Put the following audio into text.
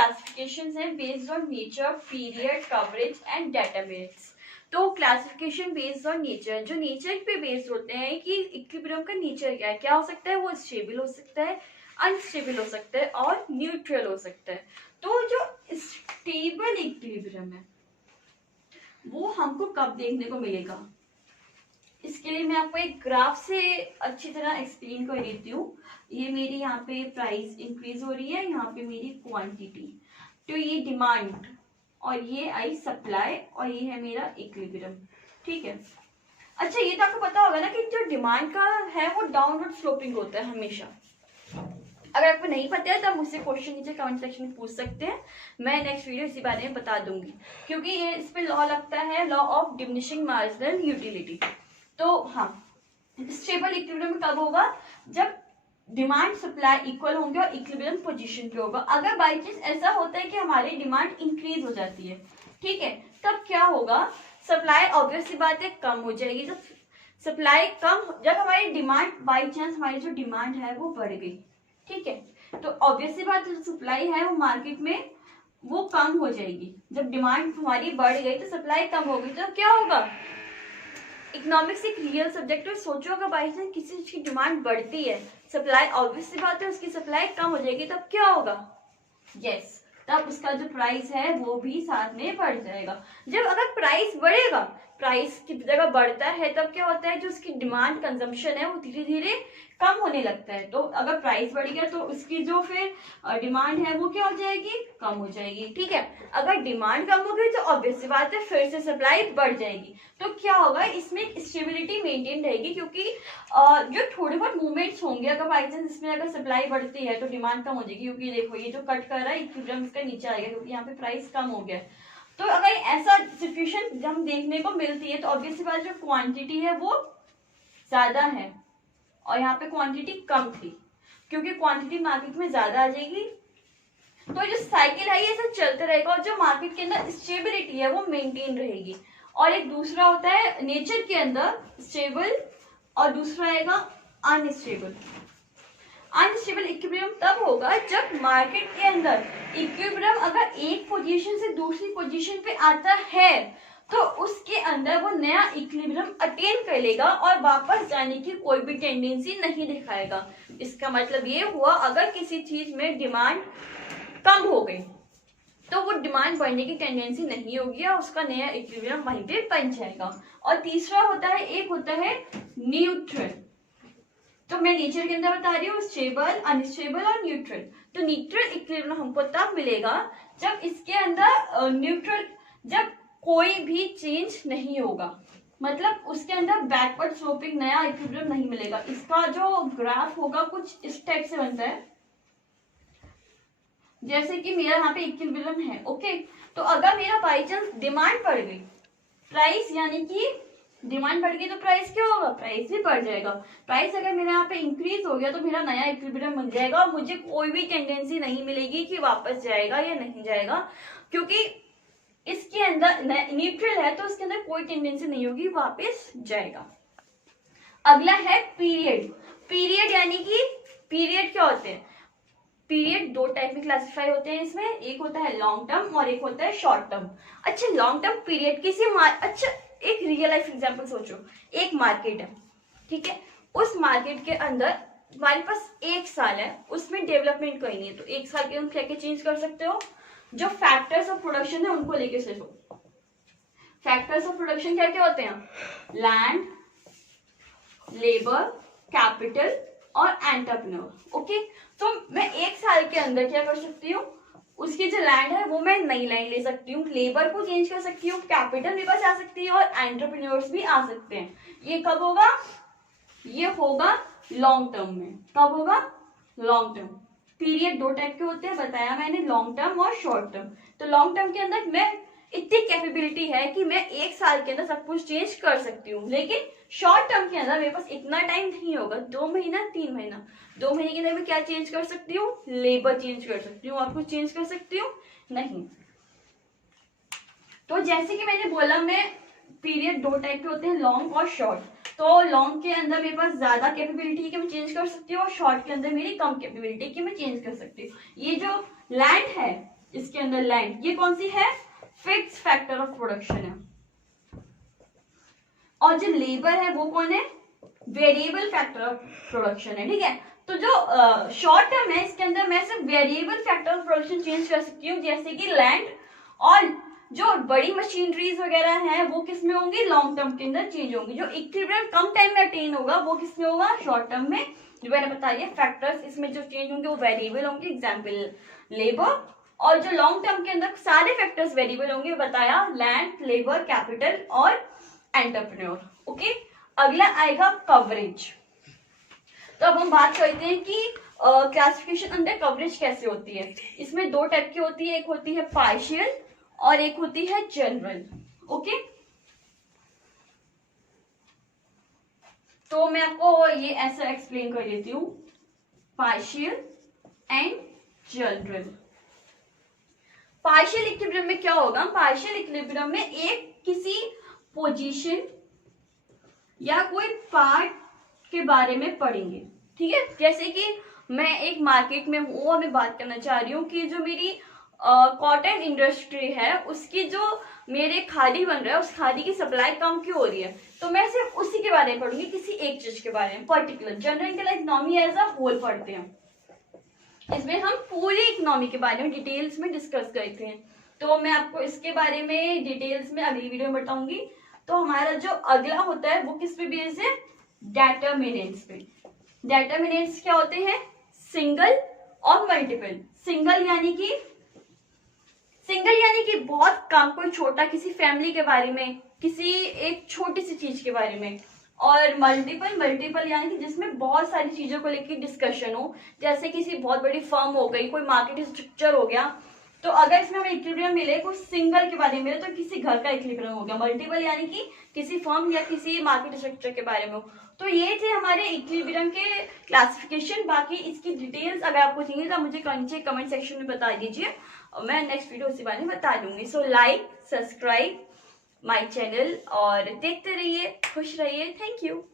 Classifications हैं based on nature, period, coverage and database. तो classification based on nature, जो nature पे based होते हैं कि इक्विलिब्रियम का नेचर क्या है, क्या हो सकता है, वो स्टेबल हो सकता है, अनस्टेबल हो सकता है और न्यूट्रल हो सकता है। तो जो स्टेबल इक्विलिब्रियम है वो हमको कब देखने को मिलेगा, इसके लिए मैं आपको एक ग्राफ से अच्छी तरह एक्सप्लेन कर देती हूँ। ये मेरी यहाँ पे प्राइस इंक्रीज हो रही है, यहाँ पे मेरी क्वांटिटी, तो ये डिमांड और ये आई सप्लाई और ये है मेरा इक्विलिब्रियम, ठीक है। अच्छा, ये तो आपको पता होगा ना कि जो डिमांड का है वो डाउनवर्ड स्लोपिंग होता है हमेशा। अगर आपको नहीं पता है तो आप मुझसे क्वेश्चन नीचे कमेंट सेक्शन में पूछ सकते हैं, मैं नेक्स्ट वीडियो इसी बारे में बता दूंगी, क्योंकि ये इस पे लॉ लगता है, law of diminishing marginal utility. तो हाँ, स्टेबल इक्विलिब्रियम कब होगा, जब डिमांड सप्लाई इक्वल होंगे और इक्विलिब्रियम पोजीशन पे होगा। अगर बाई चांस ऐसा होता है कि हमारी डिमांड इंक्रीज हो जाती है, ठीक है, तब क्या होगा, सप्लाई ऑब्वियस सी बात है कम हो जाएगी। जब सप्लाई कम, जब हमारी डिमांड बाई चांस हमारी जो डिमांड है वो बढ़ गई, ठीक है, तो ऑब्वियस सी बात है जो सप्लाई है वो मार्केट में वो कम हो जाएगी। जब डिमांड हमारी बढ़ गई तो सप्लाई कम हो गई, तो क्या होगा, इकोनॉमिक्स एक रियल सब्जेक्ट है। सोचो अगर बाई चांस किसी चीज की डिमांड बढ़ती है, सप्लाई ऑब्वियस सी बात है उसकी सप्लाई कम हो जाएगी, तब क्या होगा, यस, तब उसका जो प्राइस है वो भी साथ में बढ़ जाएगा। जब अगर प्राइस बढ़ेगा, प्राइस की जगह बढ़ता है, तब क्या होता है, जो उसकी डिमांड कंजम्पशन है वो धीरे धीरे कम होने लगता है। तो अगर प्राइस बढ़ गया तो उसकी जो फिर डिमांड है वो क्या हो जाएगी, कम हो जाएगी, ठीक है। अगर डिमांड कम हो गई तो ऑब्वियस सी बात है फिर से सप्लाई बढ़ जाएगी, तो क्या होगा, इसमें स्टेबिलिटी मेंटेन रहेगी, क्योंकि जो थोड़े बहुत मूवमेंट्स होंगे, अगर बाई चांस इसमें अगर सप्लाई बढ़ती है तो डिमांड कम हो जाएगी, क्योंकि देखो ये जो कट कर रहा है इक्विलिब्रियम इसका नीचे आएगा, क्योंकि यहाँ पे प्राइस कम हो गया। तो अगर ऐसा सिचुएशन हम देखने को मिलती है तो ऑब्वियस सी बात जो क्वांटिटी है वो ज्यादा है और यहाँ पे क्वांटिटी कम थी, क्योंकि क्वांटिटी मार्केट में ज्यादा आ जाएगी। तो जो साइकिल है ये सब चलते रहेगा और जो मार्केट के अंदर स्टेबिलिटी है वो मेंटेन रहेगी। और एक दूसरा होता है नेचर के अंदर स्टेबल और दूसरा आएगा अनस्टेबल। अनस्टेबल इक्विलिब्रियम तब होगा जब मार्केट के अंदर इक्विलिब्रियम अगर एक पोजीशन से दूसरी पोजीशन पे आता है तो उसके अंदर वो नया इक्विलिब्रियम अटेन कर लेगा और वापस जाने की कोई भी टेंडेंसी नहीं दिखाएगा। इसका मतलब ये हुआ, अगर किसी चीज में डिमांड कम हो गई तो वो डिमांड बढ़ने की टेंडेंसी नहीं होगी और उसका नया इक्विलिब्रियम वहीं पे बन जाएगा। और तीसरा होता है, एक होता है न्यूट्रल। तो मैं नेचर के अंदर बता रही हूँ स्टेबल, अनस्टेबल और न्यूट्रल। तो न्यूट्रल इक्विलिब्रियम हमको तब मिलेगा जब इसके अंदर न्यूट्रल, जब कोई भी चेंज नहीं होगा, मतलब उसके अंदर बैकवर्ड स्लोपिंग नया इक्विलिब्रियम नहीं मिलेगा। इसका जो ग्राफ होगा कुछ इस टाइप से बनता है, जैसे कि मेरा यहाँ पे इक्विलिब्रियम है, ओके, तो अगर मेरा बाई चांस डिमांड बढ़ गई, प्राइस यानी कि डिमांड बढ़ गई तो प्राइस क्या होगा, प्राइस भी बढ़ जाएगा। प्राइस अगर मेरा यहाँ पे इंक्रीज हो गया तो मेरा नया इक्विलिब्रियम बन जाएगा और मुझे कोई भी टेंडेंसी नहीं मिलेगी कि वापस जाएगा या नहीं जाएगा, क्योंकि इसके अंदर न्यूट्रल है तो उसके अंदर कोई टेंडेंसी नहीं होगी, वापस जाएगा। अगला है पीरियड। पीरियड यानी कि पीरियड क्या होते हैं, पीरियड दो टाइप में क्लासिफाई होते हैं इसमें, एक होता है लॉन्ग टर्म और एक होता है शॉर्ट टर्म। अच्छा, लॉन्ग टर्म पीरियड किसी अच्छा एक रियल लाइफ एग्जांपल सोचो, एक मार्केट है, ठीक है, उस मार्केट के अंदर हमारे पास एक साल है, उसमें डेवलपमेंट कोई नहीं है, तो एक साल के अंदर क्या क्या चेंज कर सकते हो, जो फैक्टर्स ऑफ प्रोडक्शन है उनको लेके सोचो। फैक्टर्स ऑफ प्रोडक्शन क्या क्या होते हैं, लैंड, लेबर, कैपिटल और एंटरप्रेन्योर, ओके। तो मैं एक साल के अंदर क्या कर सकती हूँ, उसकी जो लैंड है वो मैं नई लैंड ले सकती हूँ, लेबर को चेंज कर सकती हूँ, कैपिटल मेरे पास आ सकती है और एंटरप्रेन्योर्स भी आ सकते हैं। ये कब होगा, ये होगा लॉन्ग टर्म में। कब होगा, लॉन्ग टर्म। पीरियड दो टाइप के होते हैं बताया मैंने, लॉन्ग टर्म और शॉर्ट टर्म। तो लॉन्ग टर्म के अंदर मैं इतनी कैपेबिलिटी है कि मैं एक साल के अंदर सब कुछ चेंज कर सकती हूँ, लेकिन शॉर्ट टर्म के अंदर मेरे पास इतना टाइम नहीं होगा, 2 महीना 3 महीना, 2 महीने के अंदर मैं क्या चेंज कर सकती हूँ, लेबर चेंज कर सकती हूँ, और कुछ चेंज कर सकती हूँ नहीं। तो जैसे कि मैंने बोला, मैं पीरियड दो टाइप के होते हैं, लॉन्ग और शॉर्ट। तो लॉन्ग के अंदर मेरे पास ज्यादा कैपेबिलिटी है कि मैं चेंज कर सकती हूँ और शॉर्ट के अंदर मेरी कम कैपेबिलिटी है कि मैं चेंज कर सकती हूँ। ये जो लैंड है इसके अंदर लैंड, ये कौन सी है, फिक्स फैक्टर ऑफ प्रोडक्शन है। और जो लेबर है वो कौन है, वेरिएबल फैक्टर ऑफ प्रोडक्शन है, ठीक है। तो जो शॉर्ट टर्म है इसके अंदर मैं सिर्फ variable factor of production change कर सकती हूँ, जैसे कि लैंड, और जो बड़ी मशीनरीज वगैरह हैं वो किस में होंगी, लॉन्ग टर्म के अंदर चेंज होंगी। जो इक्विलिब्रियम कम टाइम में अटेन होगा वो किस में होगा, शॉर्ट टर्म में। जो मैंने बताया फैक्टर्स इसमें जो चेंज होंगे वो वेरिएबल होंगे, एग्जाम्पल लेबर। और जो लॉन्ग टर्म के अंदर सारे फैक्टर्स वेरिएबल होंगे, बताया लैंड, लेबर, कैपिटल और एंटरप्रेन्योर। ओके, अगला आएगा कवरेज। तो अब हम बात करते हैं कि क्लासिफिकेशन अंडर कवरेज कैसे होती है। इसमें दो टाइप की होती है, एक होती है पार्शियल और एक होती है जनरल। ओके, तो मैं आपको ये ऐसा एक्सप्लेन कर देती हूँ, partial and general. Partial equilibrium में क्या होगा, पार्शियल इक्विलिब्रियम में एक किसी पोजीशन या कोई पार्ट के बारे में पढ़ेंगे, ठीक है। जैसे कि मैं एक मार्केट में हूँ और मैं बात करना चाह रही हूँ कि जो मेरी कॉटन इंडस्ट्री है उसकी जो मेरे खादी बन रहा है उस खादी की सप्लाई कम क्यों हो रही है, तो मैं सिर्फ उसी के बारे में पढ़ूंगी, किसी एक चीज के बारे में पर्टिकुलर। जनरल के like economy as a whole पढ़ते हैं, इसमें हम पूरी इकोनॉमी के बारे में डिटेल्स में डिस्कस करते हैं। तो मैं आपको इसके बारे में डिटेल्स में अगली वीडियो में बताऊंगी। तो हमारा जो अगला होता है वो किस पे बेस्ड है, डेटर्मिनेंट्स पे। डेटर्मिनेंट्स क्या होते हैं, सिंगल और मल्टीपल। सिंगल यानी कि बहुत कम, कोई छोटा, किसी फैमिली के बारे में, किसी एक छोटी सी चीज के बारे में। और मल्टीपल यानी कि जिसमें बहुत सारी चीजों को लेकर डिस्कशन हो, जैसे किसी बहुत बड़ी फर्म हो गई, कोई मार्केट स्ट्रक्चर हो गया। तो अगर इसमें हमें इक्विलिब्रियम मिले, कोई सिंगल के बारे में मिले, तो किसी घर का इक्विलिब्रियम हो गया। मल्टीपल यानी कि किसी फर्म या किसी मार्केट स्ट्रक्चर के बारे में हो। तो ये थे हमारे इक्विलिब्रियम के क्लासिफिकेशन। बाकी इसकी डिटेल्स अगर आपको चाहिए तो मुझे नीचे कमेंट सेक्शन में बता दीजिए और मैं नेक्स्ट वीडियो उसी बारे में बता दूंगी। So like, subscribe my channel और देखते रहिए, खुश रहिए। Thank you.